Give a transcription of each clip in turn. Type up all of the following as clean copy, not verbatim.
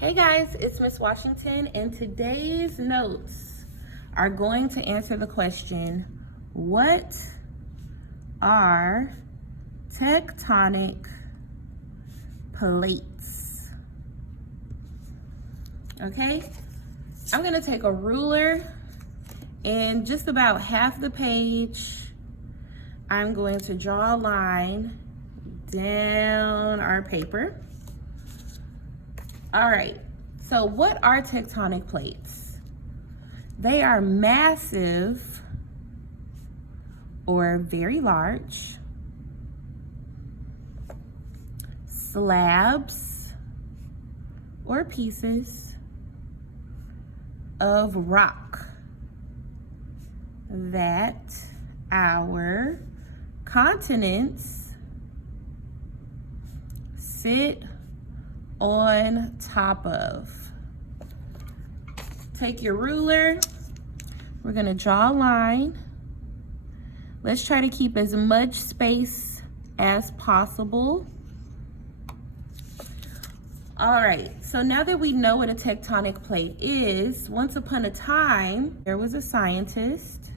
Hey guys, it's Miss Washington, and today's notes are going to answer the question, what are tectonic plates? Okay, I'm gonna take a ruler and just about half the page, I'm going to draw a line down our paper. All right, so what are tectonic plates? They are massive or very large slabs or pieces of rock that our continents sit on top of. Take your ruler. We're gonna draw a line. Let's try to keep as much space as possible. All right, so now that we know what a tectonic plate is, once upon a time, there was a scientist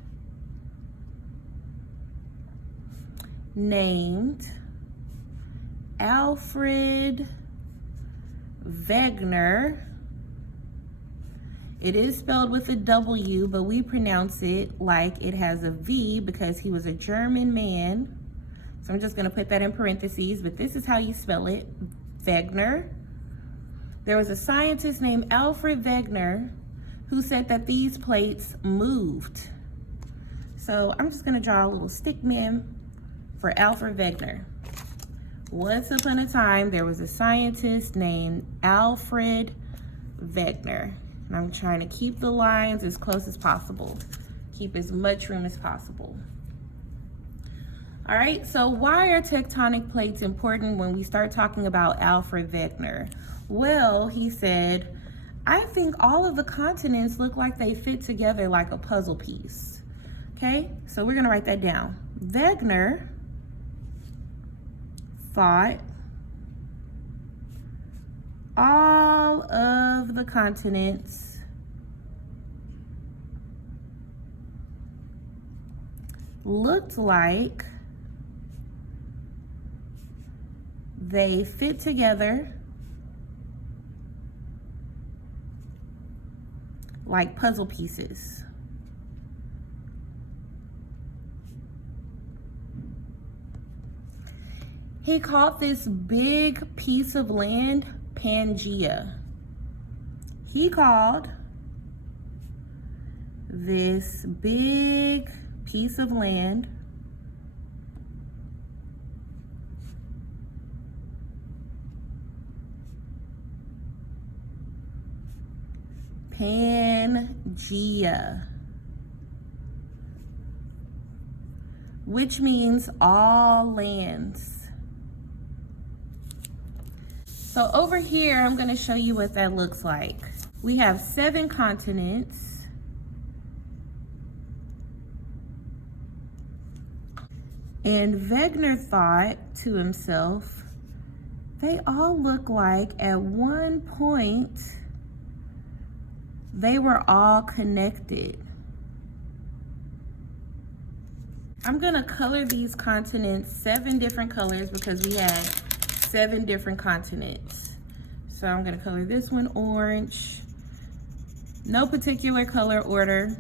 named Alfred Wegener. It is spelled with a W, but we pronounce it like it has a V because he was a German man. So I'm just gonna put that in parentheses, but this is how you spell it, Wegener. There was a scientist named Alfred Wegener who said that these plates moved. So I'm just gonna draw a little stick man for Alfred Wegener. Once upon a time, there was a scientist named Alfred Wegener. And I'm trying to keep the lines as close as possible. Keep as much room as possible. All right, so why are tectonic plates important when we start talking about Alfred Wegener? Well, he said, I think all of the continents look like they fit together like a puzzle piece. Okay, so we're gonna write that down. Wegener thought all of the continents looked like they fit together like puzzle pieces. He called this big piece of land Pangea. He called this big piece of land Pangea, which means all lands. So over here, I'm gonna show you what that looks like. We have 7 continents. And Wegener thought to himself, they all look like at one point, they were all connected. I'm gonna color these continents 7 different colors because we had 7 different continents. So I'm gonna color this one orange. No particular color order.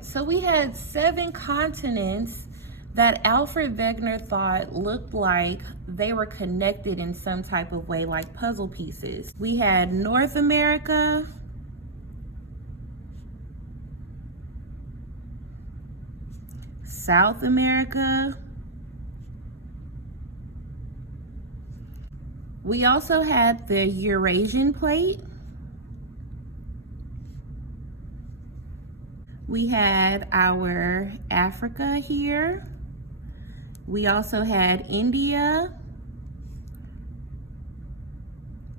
So we had 7 continents that Alfred Wegener thought looked like they were connected in some type of way, like puzzle pieces. We had North America, South America. We also had the Eurasian plate. We had our Africa here. We also had India,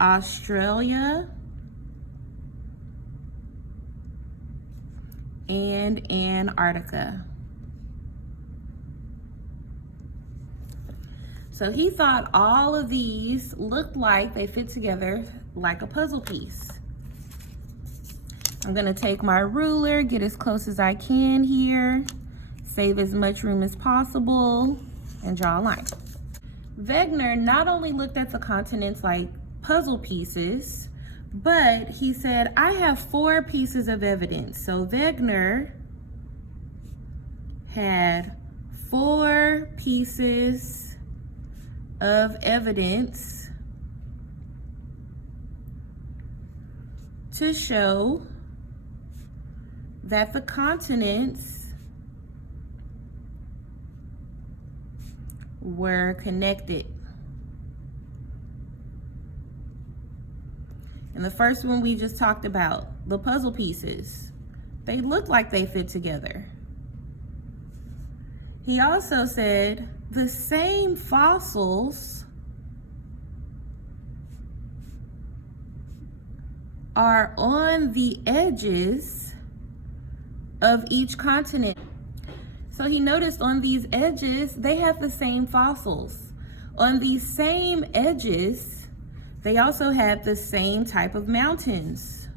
Australia, and Antarctica. So he thought all of these looked like they fit together like a puzzle piece. I'm gonna take my ruler, get as close as I can here, save as much room as possible, and draw a line. Wegener not only looked at the continents like puzzle pieces, but he said, I have 4 pieces of evidence. So Wegener had 4 pieces of evidence to show that the continents were connected. And the first one we just talked about, the puzzle pieces, they look like they fit together. He also said the same fossils are on the edges of each continent. So he noticed on these edges, they have the same fossils. On these same edges, they also had the same type of mountains.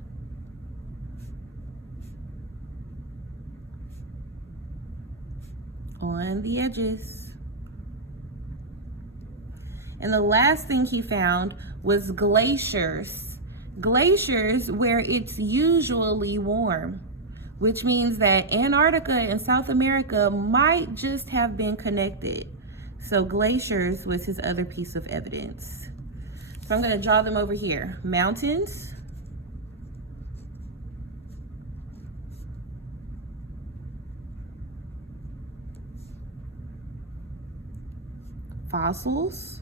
On the edges. And the last thing he found was glaciers. Glaciers where it's usually warm, which means that Antarctica and South America might just have been connected. So glaciers was his other piece of evidence. So I'm gonna draw them over here. Mountains, fossils,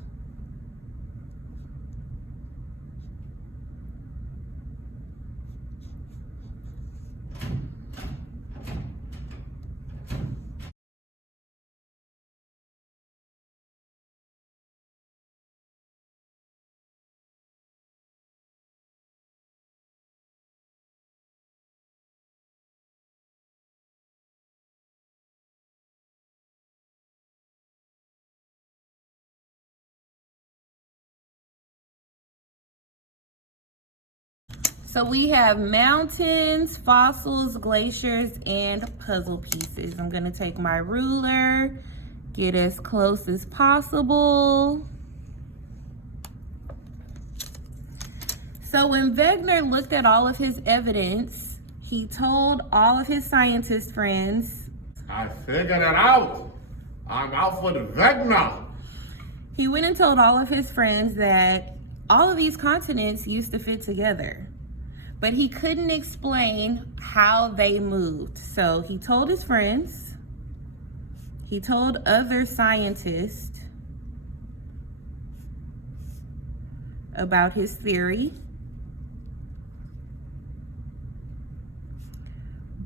so we have mountains, fossils, glaciers, and puzzle pieces. I'm gonna take my ruler, get as close as possible. So when Wegener looked at all of his evidence, he told all of his scientist friends, I figured it out. I'm Alfred Wegener. He went and told all of his friends that all of these continents used to fit together, but he couldn't explain how they moved. So he told his friends, he told other scientists about his theory,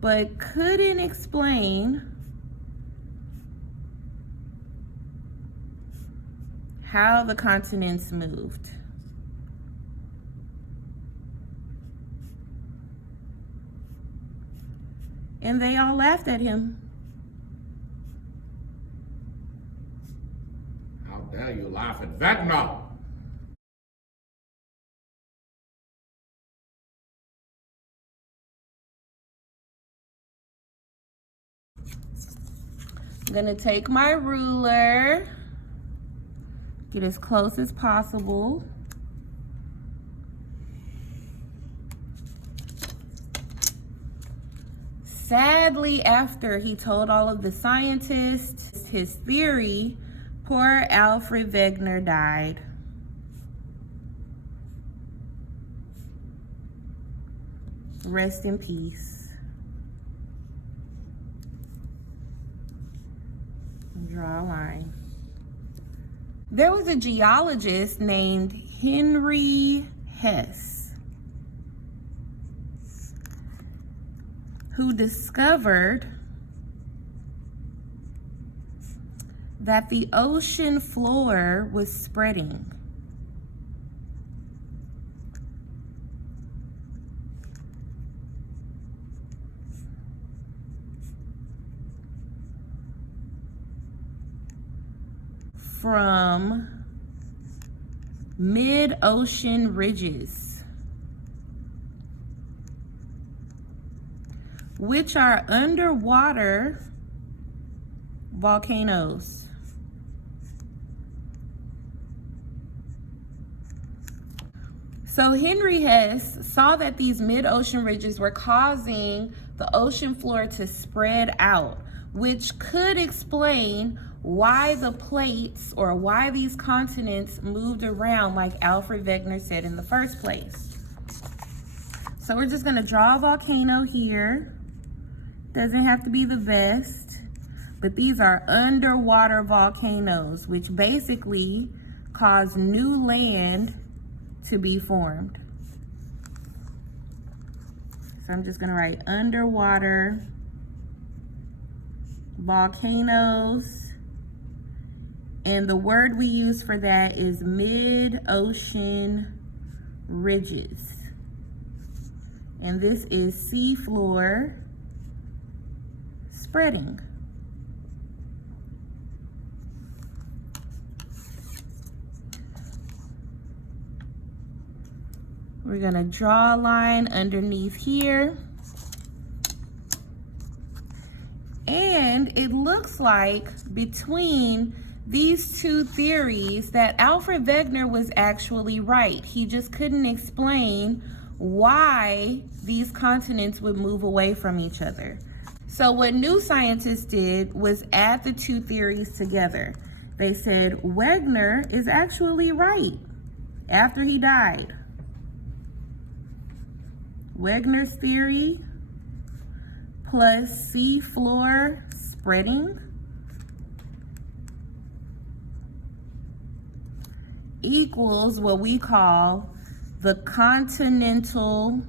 but couldn't explain how the continents moved. And they all laughed at him. How dare you laugh at Wegener? I'm gonna take my ruler, get as close as possible. Sadly, after he told all of the scientists his theory, poor Alfred Wegener died. Rest in peace. Draw a line. There was a geologist named Henry Hess who discovered that the ocean floor was spreading. From mid-ocean ridges, which are underwater volcanoes. So Henry Hess saw that these mid-ocean ridges were causing the ocean floor to spread out, which could explain why the plates or why these continents moved around like Alfred Wegener said in the first place. So we're just gonna draw a volcano here. Doesn't have to be the best, but these are underwater volcanoes, which basically cause new land to be formed. So I'm just gonna write underwater volcanoes. And the word we use for that is mid-ocean ridges. And this is seafloor spreading. We're gonna draw a line underneath here. And it looks like between these two theories that Alfred Wegener was actually right. He just couldn't explain why these continents would move away from each other. So what new scientists did was add the two theories together. They said Wegener is actually right after he died. Wegener's theory plus seafloor spreading equals what we call the continental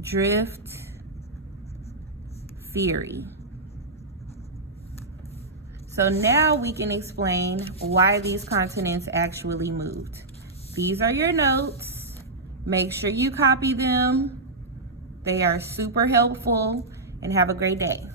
drift theory. So now we can explain why these continents actually moved. These are your notes. Make sure you copy them. They are super helpful, and have a great day.